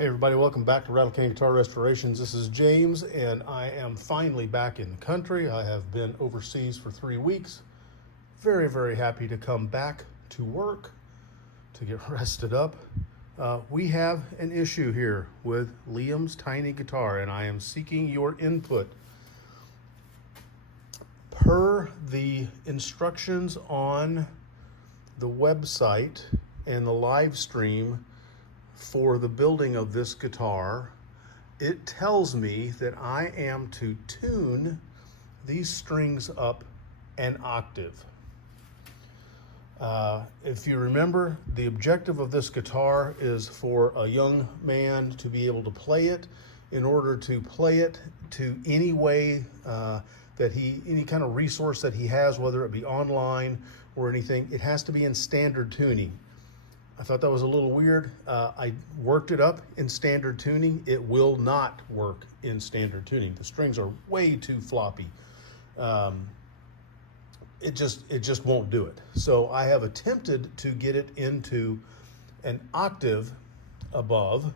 Hey everybody, welcome back to Rattle Can Guitar Restorations. This is James and I am finally back in the country. I have been overseas for 3 weeks. Very happy to come back to work, to get rested up. We have an issue here with Liam's tiny guitar and I am seeking your input. Per the instructions on the website and the live stream for the building of this guitar, it tells me that I am to tune these strings up an octave. If you remember, the objective of this guitar is for a young man to be able to play it. In order to play it to any way any kind of resource that he has, whether it be online or anything, it has to be in standard tuning. I thought that was a little weird. I worked it up in standard tuning. It will not work in standard tuning. The strings are way too floppy. It just won't do it. So I have attempted to get it into an octave above,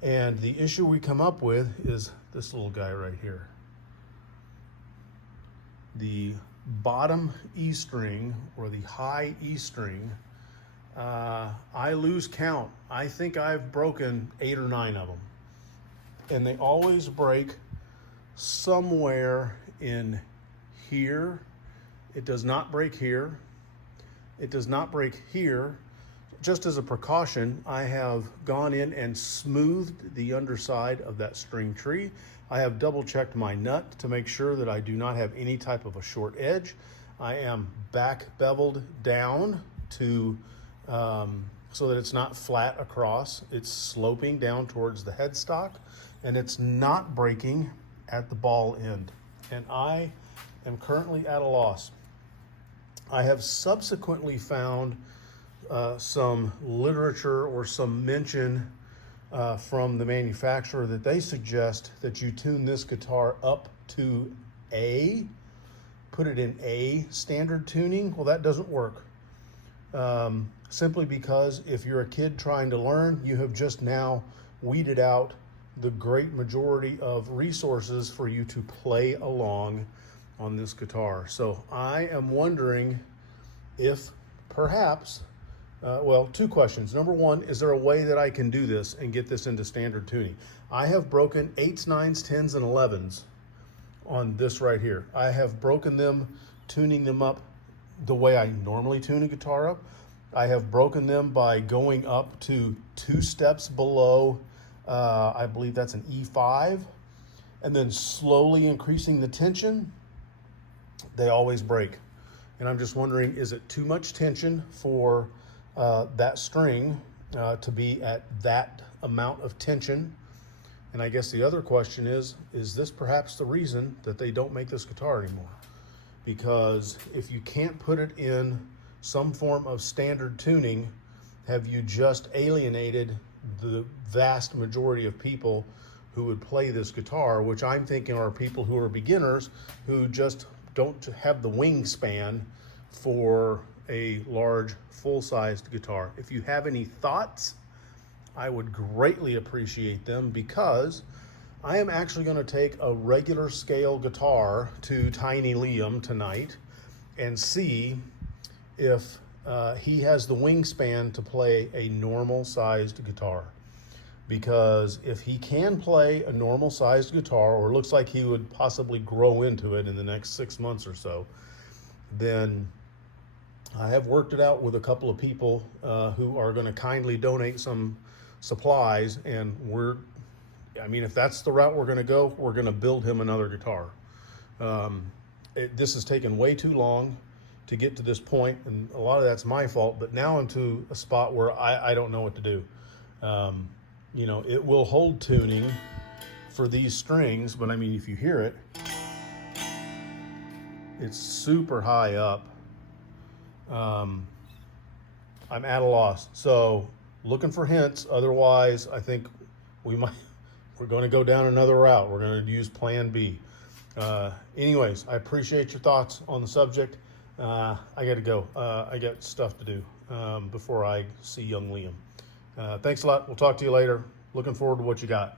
and the issue we come up with is this little guy right here. The bottom E string, or the high E string, I lose count. I think I've broken 8 or 9 of them. And they always break somewhere in here. It does not break here. It does not break here. Just as a precaution, I have gone in and smoothed the underside of that string tree. I have double checked my nut to make sure that I do not have any type of a short edge. I am back beveled down to so that it's not flat across. It's sloping down towards the headstock, and it's not breaking at the ball end. And I am currently at a loss. I have subsequently found some literature or some mention from the manufacturer that they suggest that you tune this guitar up to A, put it in A standard tuning. Well, that doesn't work. Simply because if you're a kid trying to learn, you have just now weeded out the great majority of resources for you to play along on this guitar. So I am wondering if perhaps, well, 2 questions. Number 1, is there a way that I can do this and get this into standard tuning? I have broken 8s, 9s, 10s, and 11s on this right here. I have broken them, tuning them up the way I normally tune a guitar up. I have broken them by going up to 2 steps below, I believe that's an E5, and then slowly increasing the tension. They always break. And I'm just wondering, is it too much tension for that string to be at that amount of tension? And I guess the other question is this perhaps the reason that they don't make this guitar anymore? Because if you can't put it in some form of standard tuning, have you just alienated the vast majority of people who would play this guitar, which I'm thinking are people who are beginners who just don't have the wingspan for a large full-sized guitar. If you have any thoughts, I would greatly appreciate them, because I am actually going to take a regular scale guitar to Tiny Liam tonight and see if he has the wingspan to play a normal sized guitar. Because if he can play a normal sized guitar, or looks like he would possibly grow into it in the next 6 months or so, then I have worked it out with a couple of people who are going to kindly donate some supplies, and if that's the route we're going to go, we're going to build him another guitar. This has taken way too long to get to this point, and a lot of that's my fault, but now I'm to a spot where I don't know what to do. It will hold tuning for these strings, but I mean, if you hear it, it's super high up. I'm at a loss. So looking for hints. Otherwise, I think we're going to go down another route. We're going to use plan B. Anyways, I appreciate your thoughts on the subject. I got to go. I got stuff to do before I see young Liam. Thanks a lot. We'll talk to you later. Looking forward to what you got.